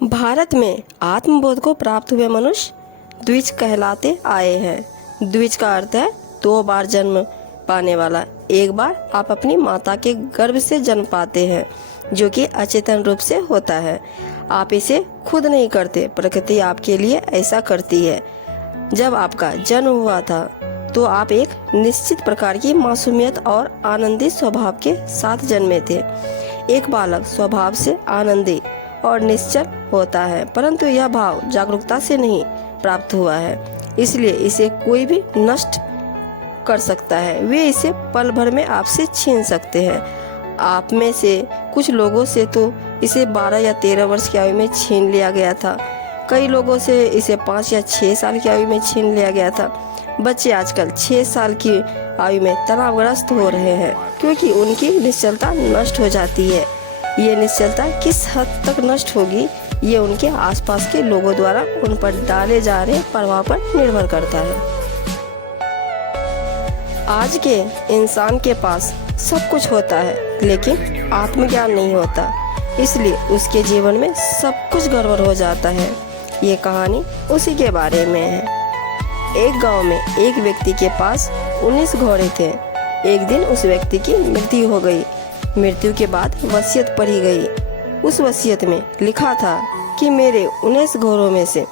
भारत में आत्मबोध को प्राप्त हुए मनुष्य द्विज कहलाते आए हैं। द्विज का अर्थ है 2 बार जन्म पाने वाला। एक बार आप अपनी माता के गर्भ से जन्म पाते हैं, जो कि अचेतन रूप से होता है। आप इसे खुद नहीं करते, प्रकृति आपके लिए ऐसा करती है। जब आपका जन्म हुआ था तो आप एक निश्चित प्रकार की मासूमियत और आनंदी स्वभाव के साथ जन्मे थे। एक बालक स्वभाव से आनंदी और निश्चल होता है, परंतु यह भाव जागरूकता से नहीं प्राप्त हुआ है, इसलिए इसे कोई भी नष्ट कर सकता है। वे इसे पल भर में आपसे छीन सकते हैं। आप में से कुछ लोगों से तो इसे 12 या 13 वर्ष की आयु में छीन लिया गया था। कई लोगों से इसे 5 या 6 साल की आयु में छीन लिया गया था। बच्चे आजकल 6 साल की आयु में तनावग्रस्त हो रहे हैं, क्योंकि उनकी निश्चलता नष्ट हो जाती है। ये निश्चलता किस हद तक नष्ट होगी, ये उनके आसपास के लोगों द्वारा उन पर डाले जा रहे प्रभाव पर निर्भर करता है। आज के इंसान के पास सब कुछ होता है, लेकिन आत्मज्ञान नहीं होता, इसलिए उसके जीवन में सब कुछ गड़बड़ हो जाता है। ये कहानी उसी के बारे में है। एक गांव में एक व्यक्ति के पास 19 घोड़े थे। एक दिन उस व्यक्ति की मृत्यु हो गई। मृत्यु के बाद वसीयत पढ़ी गई। उस वसीयत में लिखा था कि मेरे 19 घोड़ों में से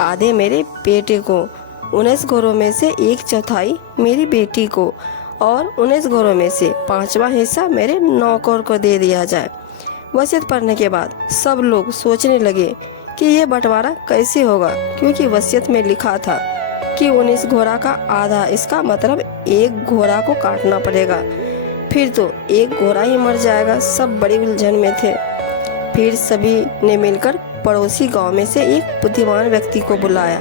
आधे मेरे बेटे को, 19 घोड़ों में से 1/4 मेरी बेटी को और 19 घोड़ों में से 5वां हिस्सा मेरे नौकर को दे दिया जाए। वसीयत पढ़ने के बाद सब लोग सोचने लगे कि यह बंटवारा कैसे होगा, क्योंकि वसीयत में लिखा था कि 19 घोड़ा का आधा, इसका मतलब 1 घोड़ा को काटना पड़ेगा, फिर तो 1 घोड़ा ही मर जाएगा। सब बड़ी उलझन में थे। फिर सभी ने मिलकर पड़ोसी गांव में से एक बुद्धिमान व्यक्ति को बुलाया।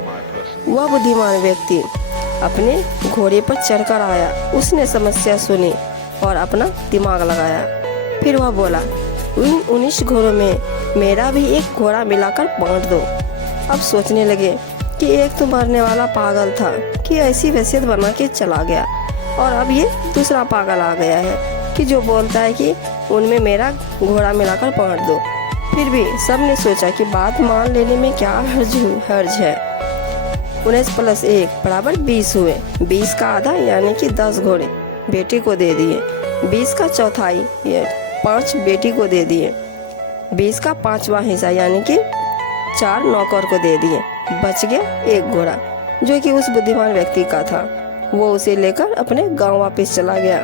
वह बुद्धिमान व्यक्ति अपने घोड़े पर चढ़कर आया। उसने समस्या सुनी और अपना दिमाग लगाया। फिर वह बोला, उन 19 घोड़ों में मेरा भी 1 घोड़ा मिलाकर बांट दो। अब सोचने लगे कि एक तो मरने वाला पागल था कि ऐसी वसीयत बना के चला गया, और अब ये दूसरा पागल आ गया है कि जो बोलता है कि उनमें मेरा घोड़ा मिलाकर बांट दो। फिर भी सबने सोचा कि बात मान लेने में क्या हर्ज है। 19 + 1 = 20 हुए। 20 का आधा यानी कि 10 घोड़े बेटे को दे दिए। 20 का चौथाई 5 बेटी को दे दिए। 20 का 5वां हिस्सा यानी कि 4 नौकर को दे दिए। बच गया 1 घोड़ा, जो कि उस बुद्धिमान व्यक्ति का था। वो उसे लेकर अपने गांव वापस चला गया।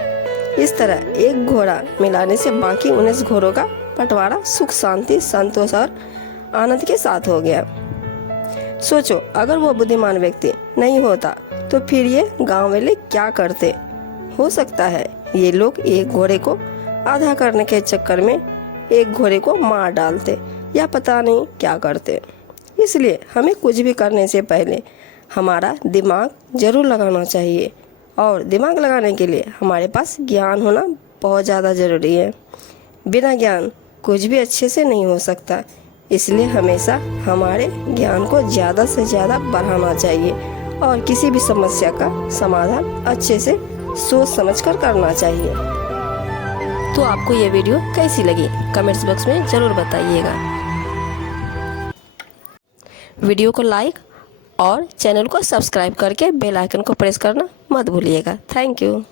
इस तरह 1 घोड़ा मिलाने से बाकी 19 घोड़ों का बंटवारा सुख, शांति, संतोष और आनंद के साथ हो गया। सोचो, अगर वो बुद्धिमान व्यक्ति नहीं होता तो फिर ये गांव वाले क्या करते। हो सकता है ये लोग 1 घोड़े को आधा करने के चक्कर में 1 घोड़े को मार डालते, या पता नहीं क्या करते। इसलिए हमें कुछ भी करने से पहले हमारा दिमाग जरूर लगाना चाहिए, और दिमाग लगाने के लिए हमारे पास ज्ञान होना बहुत ज़्यादा ज़रूरी है। बिना ज्ञान कुछ भी अच्छे से नहीं हो सकता, इसलिए हमेशा हमारे ज्ञान को ज़्यादा से ज़्यादा बढ़ाना चाहिए, और किसी भी समस्या का समाधान अच्छे से सोच समझकर करना चाहिए। तो आपको ये वीडियो कैसी लगी, कमेंट्स बॉक्स में ज़रूर बताइएगा। वीडियो को लाइक और चैनल को सब्सक्राइब करके बेल आइकन को प्रेस करना मत भूलिएगा। Thank you.